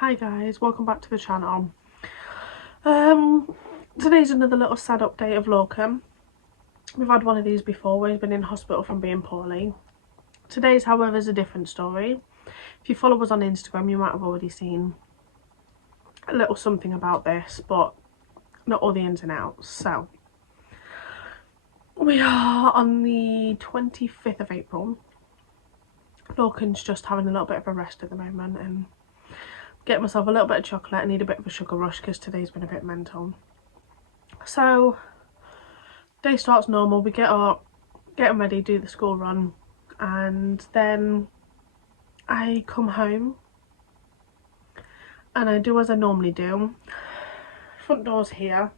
Hi guys, welcome back to the channel. Today's another little sad update of Lorcan. We've had one of these before where he's been in hospital from being poorly. Today's, however, is a different story. If you follow us on Instagram, you might have already seen a little something about this, but not all the ins and outs. So, we are on the 25th of April. Lorcan's just having a little bit of a rest at the moment and get myself a little bit of chocolate. I need a bit of a sugar rush because today's been a bit mental. So, day starts normal. We get up, get him ready, do the school run, and then I come home and I do as I normally do. Front door's here.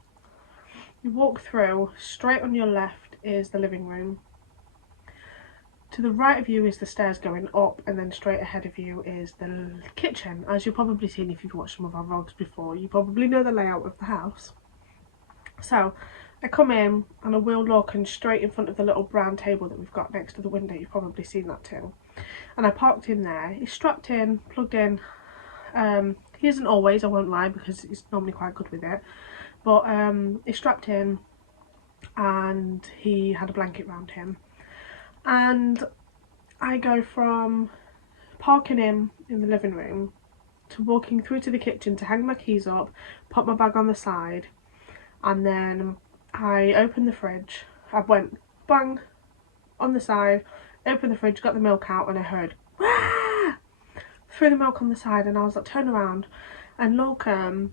You walk through, straight on your left is the living room. To the right of you is the stairs going up, and then straight ahead of you is the kitchen. As you've probably seen if you've watched some of our vlogs before, you probably know the layout of the house. So I come in and I wheel Lorcan straight in front of the little brown table that we've got next to the window. You've probably seen that too. And I parked him there. He's strapped in, plugged in. He isn't always, I won't lie, because he's normally quite good with it. But he's strapped in and he had a blanket around him. And I go from parking him in the living room to walking through to the kitchen to hang my keys up, put my bag on the side, and then I opened the fridge. I went bang on the side, opened the fridge, got the milk out, and I heard Wah! Threw the milk on the side, and I was like, turn around, and Lorcan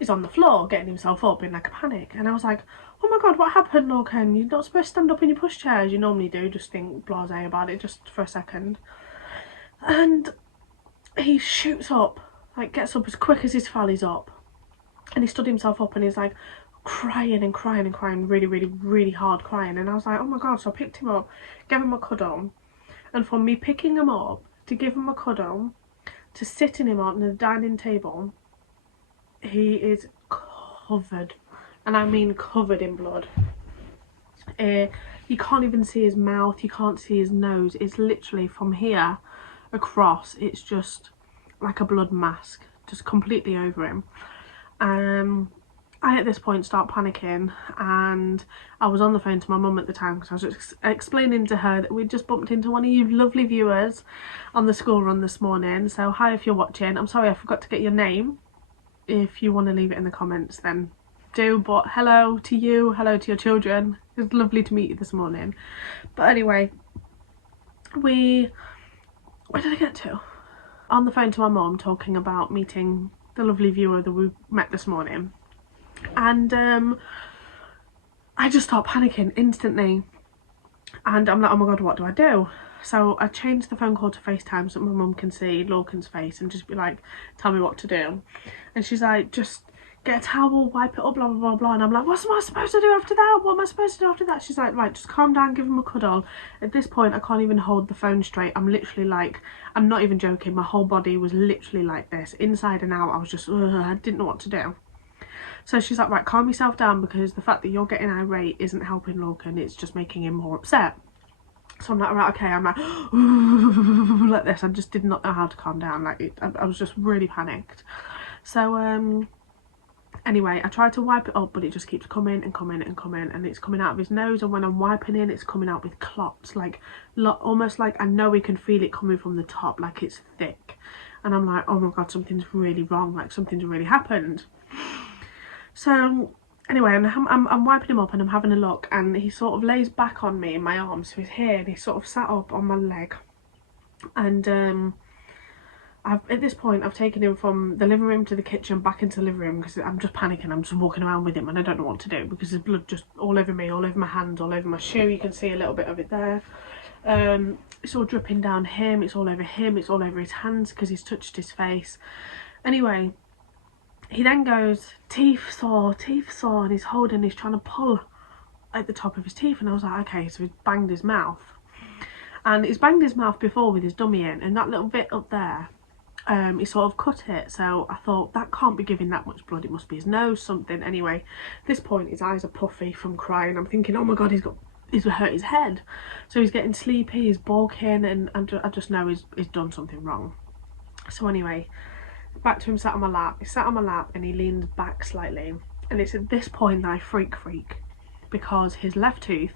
is on the floor getting himself up in like a panic, and I was like, oh my god, what happened, Lorcan? You're not supposed to stand up in your pushchair as you normally do. Just think blasé about it just for a second. And he shoots up, like gets up as quick as his fally's up, and he stood himself up and he's like crying and crying and crying, really hard crying. And I was like, oh my god. So I picked him up, gave him a cuddle, and from me picking him up to give him a cuddle to sitting him on the dining table, he is covered, and I mean covered in blood. You can't even see his mouth, you can't see his nose. It's literally from here across, it's just like a blood mask, just completely over him. I at this point start panicking, and I was on the phone to my mum at the time because I was just explaining to her that we'd just bumped into one of you lovely viewers on the school run this morning. So hi if you're watching. I'm sorry I forgot to get your name. If you want to leave it in the comments then do, but hello to you, hello to your children. It's lovely to meet you this morning. But anyway, where did I get to? On the phone to my mum talking about meeting the lovely viewer that we met this morning, and I just start panicking instantly, and I'm like, oh my god, what do I do? So I changed the phone call to FaceTime so my mum can see Lorcan's face and just be like, tell me what to do. And she's like, just get a towel, wipe it up, blah blah blah blah. And I'm like, what am I supposed to do after that? What am I supposed to do after that? She's like, right, just calm down, give him a cuddle. At this point I can't even hold the phone straight. I'm literally like, I'm not even joking, my whole body was literally like this, inside and out. I was just, I didn't know what to do. So she's like, right, calm yourself down, because the fact that you're getting irate isn't helping Lorcan, it's just making him more upset. So I'm like, right, okay, I'm like, like this. I just did not know how to calm down. Like, I was just really panicked. So, anyway, I tried to wipe it up, but it just keeps coming and coming and coming, and it's coming out of his nose, and when I'm wiping it, it's coming out with clots, like, almost like I know we can feel it coming from the top, like it's thick. And I'm like, oh my god, something's really wrong, like something's really happened. So anyway, I'm wiping him up and I'm having a look, and he sort of lays back on me in my arms, so he's here and he's sort of sat up on my leg. And at this point I've taken him from the living room to the kitchen, back into the living room, because I'm just panicking. I'm just walking around with him and I don't know what to do, because there's blood just all over me, all over my hands, all over my shoe. You can see a little bit of it there. It's all dripping down him, it's all over him, it's all over his hands because he's touched his face. Anyway, he then goes, teeth sore, and he's trying to pull at the top of his teeth. And I was like, okay, so he's banged his mouth. And he's banged his mouth before with his dummy in, and that little bit up there, he sort of cut it. So I thought, that can't be giving that much blood, it must be his nose, something. Anyway, at this point his eyes are puffy from crying. I'm thinking, oh my god, he's hurt his head. So he's getting sleepy, he's balking, and I just know he's done something wrong. So anyway, back to him sat on my lap. He sat on my lap and he leaned back slightly. And it's at this point that I freak because his left tooth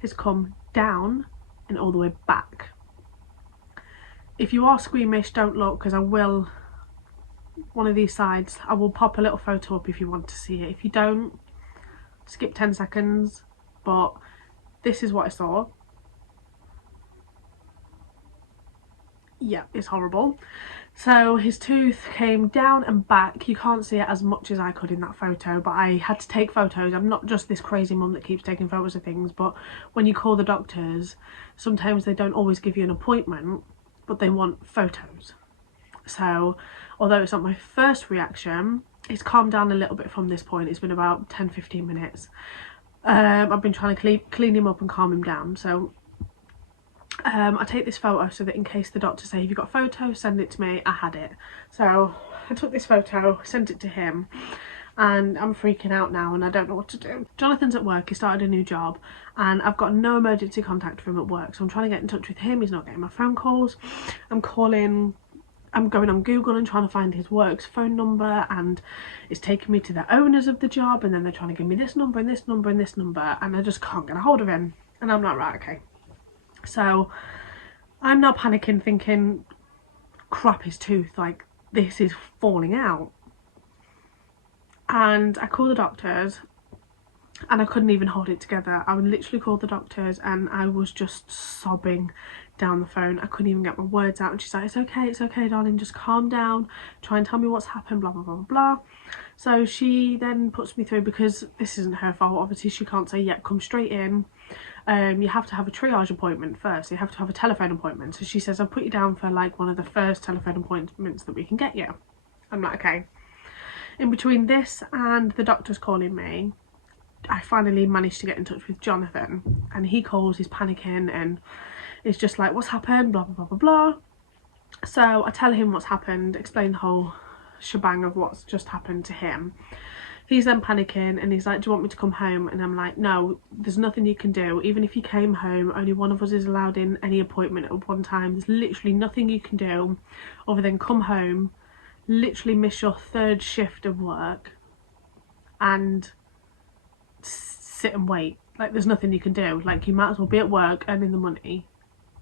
has come down and all the way back. If you are squeamish, don't look, because I will, one of these sides, I will pop a little photo up if you want to see it. If you don't, skip 10 seconds, but this is what I saw. Yeah, it's horrible. So his tooth came down and back. You can't see it as much as I could in that photo, but I had to take photos. I'm not just this crazy mum that keeps taking photos of things, but when you call the doctors, sometimes they don't always give you an appointment, but they want photos. So although it's not my first reaction, it's calmed down a little bit from this point. It's been about 10-15 minutes. I've been trying to clean him up and calm him down. So I take this photo so that in case the doctor say, have you got a photo, send it to me. I had it. So I took this photo, sent it to him, and I'm freaking out now and I don't know what to do. Jonathan's at work, he started a new job, and I've got no emergency contact for him at work, so I'm trying to get in touch with him. He's not getting my phone calls. I'm going on Google and trying to find his work's phone number, and it's taking me to the owners of the job, and then they're trying to give me this number and this number and this number, and I just can't get a hold of him. And I'm like, right, okay. So I'm now panicking, thinking, crap, his tooth, like, this is falling out. And I called the doctors and I couldn't even hold it together. I would literally call the doctors and I was just sobbing down the phone. I couldn't even get my words out, and she's like, it's okay darling, just calm down, try and tell me what's happened, blah blah blah blah. So she then puts me through, because this isn't her fault, obviously she can't say, yeah, come straight in. You have to have a triage appointment first. You have to have a telephone appointment. So she says, I'll put you down for like one of the first telephone appointments that we can get you. I'm like, okay. In between this and the doctor's calling me, I finally managed to get in touch with Jonathan, and he calls, he's panicking and it's just like, what's happened, blah blah blah blah blah. So I tell him what's happened, explain the whole shebang of what's just happened to him. He's then panicking and he's like, do you want me to come home? And I'm like, no, there's nothing you can do. Even if you came home, only one of us is allowed in any appointment at one time. There's literally nothing you can do other than come home, literally miss your third shift of work and sit and wait. Like, there's nothing you can do. Like, you might as well be at work earning the money,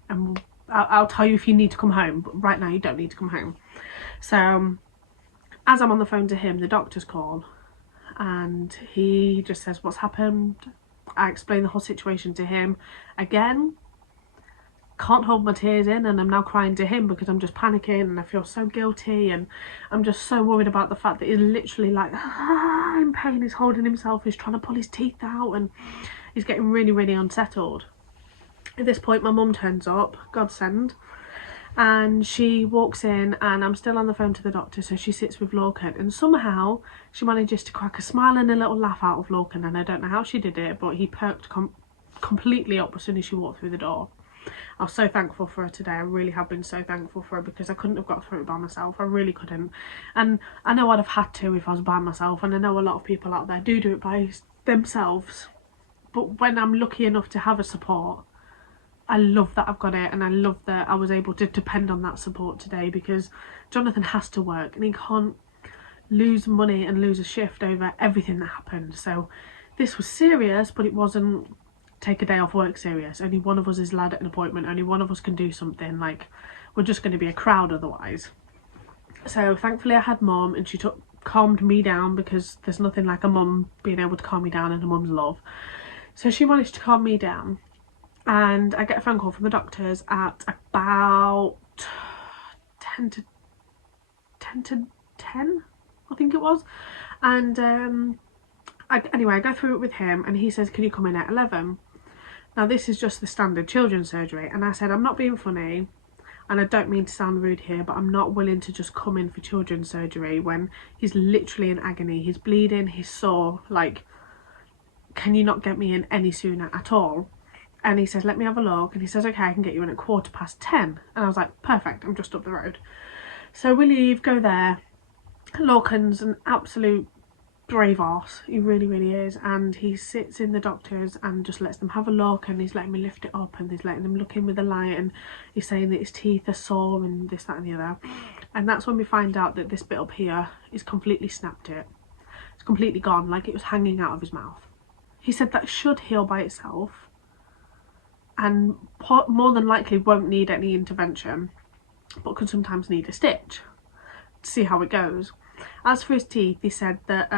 and I'll tell you if you need to come home, but right now you don't need to come home. So as I'm on the phone to him, the doctor's call, and he just says, what's happened? I explain the whole situation to him. Again, can't hold my tears in, and I'm now crying to him because I'm just panicking and I feel so guilty, and I'm just so worried about the fact that he's literally like in pain, he's holding himself, he's trying to pull his teeth out, and he's getting really really unsettled. At this point my mum turns up, godsend, and she walks in and I'm still on the phone to the doctor, so she sits with Lorcan, and somehow she manages to crack a smile and a little laugh out of Lorcan, and I don't know how she did it, but he perked completely up as soon as she walked through the door. I was so thankful for her today. I really have been so thankful for her, because I couldn't have got through it by myself. I really couldn't. And I know I'd have had to if I was by myself, and I know a lot of people out there do it by themselves. But when I'm lucky enough to have a support, I love that I've got it, and I love that I was able to depend on that support today, because Jonathan has to work and he can't lose money and lose a shift over everything that happened. So this was serious, but it wasn't take a day off work serious. Only one of us is allowed at an appointment, only one of us can do something. Like, we're just going to be a crowd otherwise. So thankfully I had mum, and she calmed me down, because there's nothing like a mum being able to calm me down, and a mum's love. So she managed to calm me down, and I get a phone call from the doctors at about 10 to 10 I think it was, and anyway I go through it with him, and he says, can you come in at 11? Now this is just the standard children's surgery, and I said, I'm not being funny, and I don't mean to sound rude here, but I'm not willing to just come in for children's surgery when he's literally in agony, he's bleeding, he's sore. Like, can you not get me in any sooner at all? And he says, let me have a look, and he says, okay, I can get you in at 10:15. And I was like, perfect, I'm just up the road. So we leave, go there. Lorcan's an absolute brave arse, he really is, and he sits in the doctor's and just lets them have a look, and he's letting me lift it up, and he's letting them look in with the light, and he's saying that his teeth are sore and this, that and the other. And that's when we find out that this bit up here is completely snapped. It's completely gone, like it was hanging out of his mouth. He said that should heal by itself and more than likely won't need any intervention, but could sometimes need a stitch to see how it goes. As for his teeth, he said that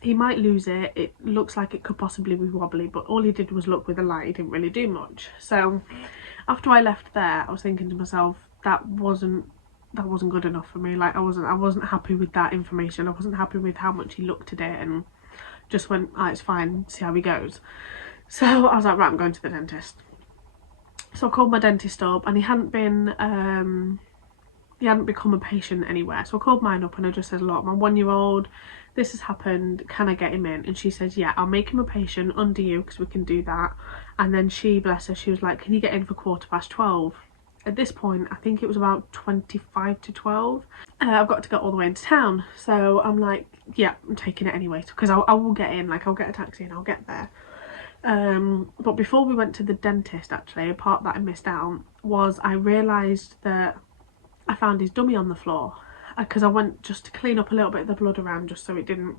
he might lose it. It looks like it could possibly be wobbly, but all he did was look with the light. He didn't really do much. So after I left there, I was thinking to myself, that wasn't good enough for me. Like I wasn't happy with that information. I wasn't happy with how much he looked at it, and just went, oh, it's fine, see how he goes. So I was like, right, I'm going to the dentist. So I called my dentist up, and he hadn't become a patient anywhere. So I called mine up and I just said, look, my 1-year-old, this has happened, can I get him in? And she says, yeah, I'll make him a patient under you, because we can do that. And then she, bless her, she was like, can you get in for 12:15? At this point, I think it was about 25 to 12. I've got to go all the way into town. So I'm like, yeah, I'm taking it anyway, because I will get in, like I'll get a taxi and I'll get there. But before we went to the dentist, actually, a part that I missed out was I realised that I found his dummy on the floor, because I went just to clean up a little bit of the blood around, just so it didn't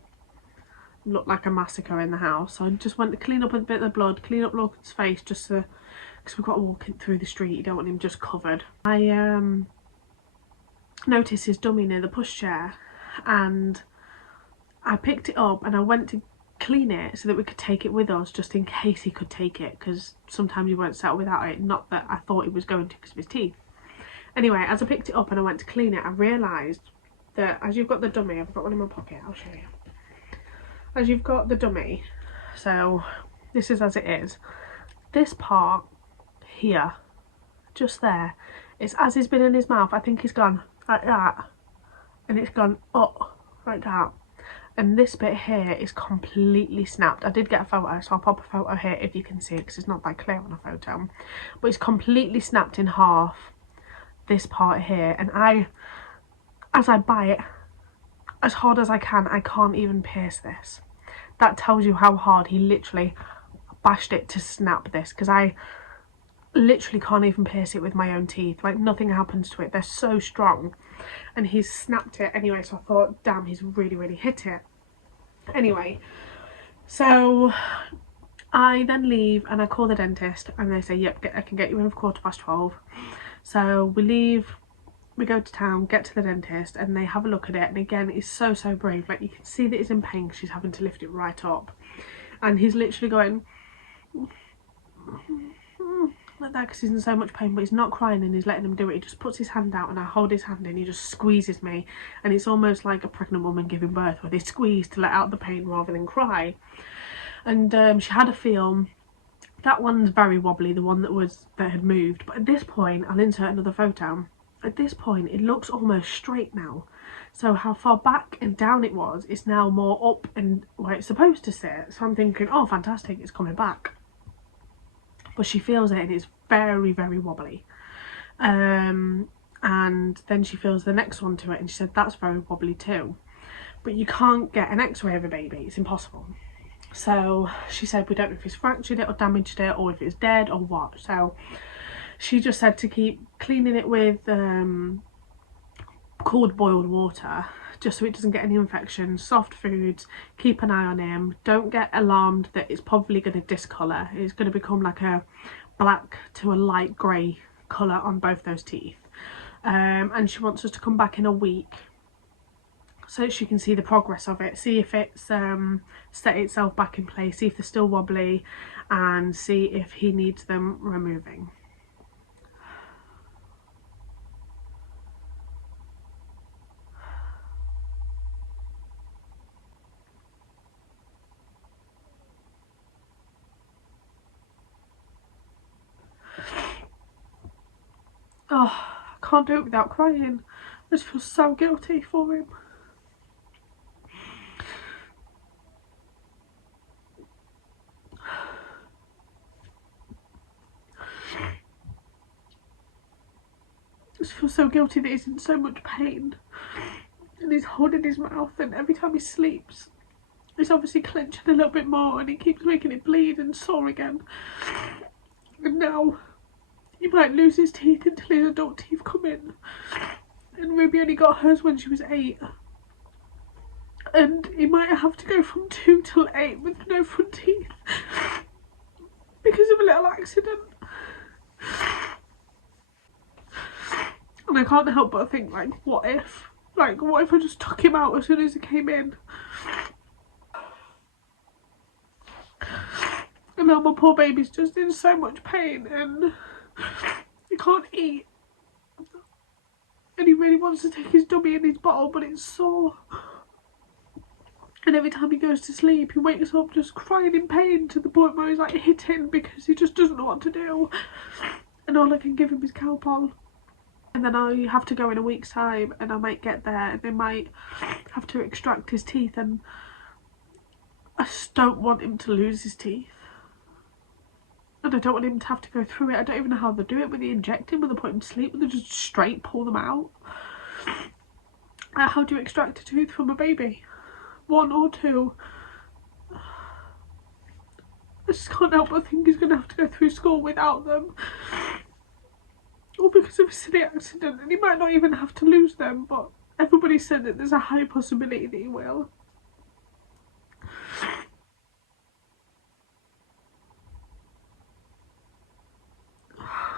look like a massacre in the house. So I just went to clean up a bit of the blood, clean up Logan's face, just to, because we've got to walk through the street, you don't want him just covered. I noticed his dummy near the pushchair, and I picked it up and I went to clean it so that we could take it with us, just in case he could take it, because sometimes he won't settle without it. Not that I thought he was going to because of his teeth. Anyway, as I picked it up and I went to clean it, I realised that as you've got the dummy, I've got one in my pocket, I'll show you. As you've got the dummy, so this is as it is, this part here, just there, it's as he's been in his mouth. I think he's gone like that, and it's gone up like that, and this bit here is completely snapped. I did get a photo, so I'll pop a photo here if you can see it, because it's not that clear on a photo, but it's completely snapped in half, this part here. And as I bite as hard as I can, I can't even pierce this. That tells you how hard he literally bashed it to snap this, because I literally can't even pierce it with my own teeth. Like, nothing happens to it, they're so strong, and he's snapped it anyway. So I thought, damn, he's really hit it. Anyway, so I then leave and I call the dentist, and they say, yep, I can get you in for 12:15. So we leave, we go to town, get to the dentist, and they have a look at it. And again, it's so brave. Like, you can see that he's in pain because she's having to lift it right up, and he's literally going like that because he's in so much pain, but he's not crying, and he's letting him do it. He just puts his hand out and I hold his hand and he just squeezes me, and it's almost like a pregnant woman giving birth, where they squeeze to let out the pain rather than cry. And she had a feel. That one's very wobbly, the one that had moved, but at this point, I'll insert another photo. At this point, it looks almost straight now. So how far back and down it was, it's now more up and where it's supposed to sit. So I'm thinking, oh, fantastic, it's coming back. But she feels it and it's very wobbly. And then she feels the next one to it, and she said that's very wobbly too. But you can't get an x-ray of a baby, it's impossible. So she said, we don't know if he's fractured it or damaged it, or if it's dead or what. So she just said to keep cleaning it with cold boiled water, just so it doesn't get any infections, soft foods, keep an eye on him, don't get alarmed that it's probably going to discolour. It's going to become like a black to a light grey colour on both those teeth. And she wants us to come back in a week so she can see the progress of it, see if it's set itself back in place, see if they're still wobbly, and see if he needs them removing. Oh, I can't do it without crying. I just feel so guilty for him. I just feel so guilty that he's in so much pain. and he's holding his mouth, and every time he sleeps he's obviously clenching a little bit more, and he keeps making it bleed and sore again. And now he might lose his teeth until his adult teeth come in. And Ruby only got hers when she was 8. And he might have to go from 2 till 8 with no front teeth because of a little accident. And I can't help but think, like, what if? Like, what if I just took him out as soon as he came in? And now my poor baby's just in so much pain, and he can't eat. And he really wants to take his dummy in his bottle, but it's sore. And every time he goes to sleep, he wakes up just crying in pain to the point where he's like hitting because he just doesn't know what to do. And all I can give him is Calpol. And then I have to go in a week's time, and I might get there and they might have to extract his teeth, and I just don't want him to lose his teeth. And I don't want him to have to go through it. I don't even know how they do it. Will they inject him? Will they put him to sleep? Will they just straight pull them out? How do you extract a tooth from a baby? 1 or 2? I just can't help but think he's going to have to go through school without them. Or because of a silly accident. And he might not even have to lose them, but everybody said that there's a high possibility that he will.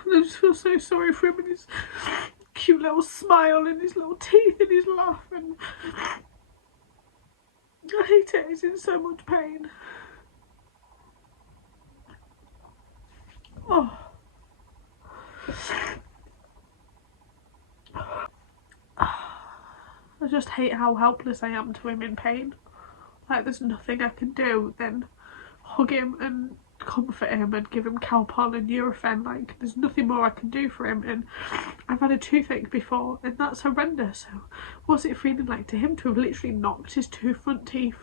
And I just feel so sorry for him and his cute little smile and his little teeth and his laugh, and I hate it. He's in so much pain. Oh. I just hate how helpless I am to him in pain. Like, there's nothing I can do than hug him and comfort him and give him Calpol and Nurofen. Like, there's nothing more I can do for him. And I've had a toothache before, and that's horrendous. So what's it feeling like to him to have literally knocked his 2 front teeth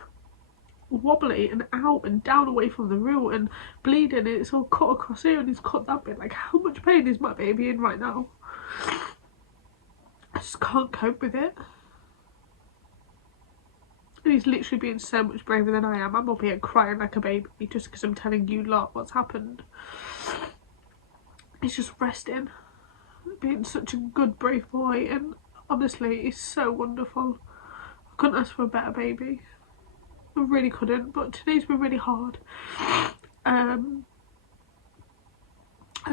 wobbly and out and down away from the root and bleeding, and it's all cut across here and he's cut that bit? Like, how much pain is my baby in right now? I just can't cope with it. And he's literally being so much braver than I am. I'm up here crying like a baby just because I'm telling you lot what's happened. He's just resting, being such a good, brave boy, and honestly, he's so wonderful. I couldn't ask for a better baby. I really couldn't, but today's been really hard. I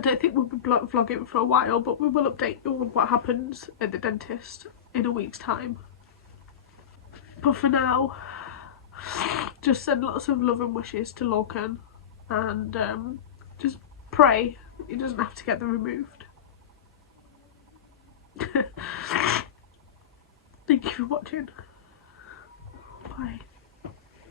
don't think we'll be vlogging for a while, but we will update you on what happens at the dentist in a week's time. But for now, just send lots of love and wishes to Lorcan, and just pray he doesn't have to get them removed. Thank you for watching. Bye.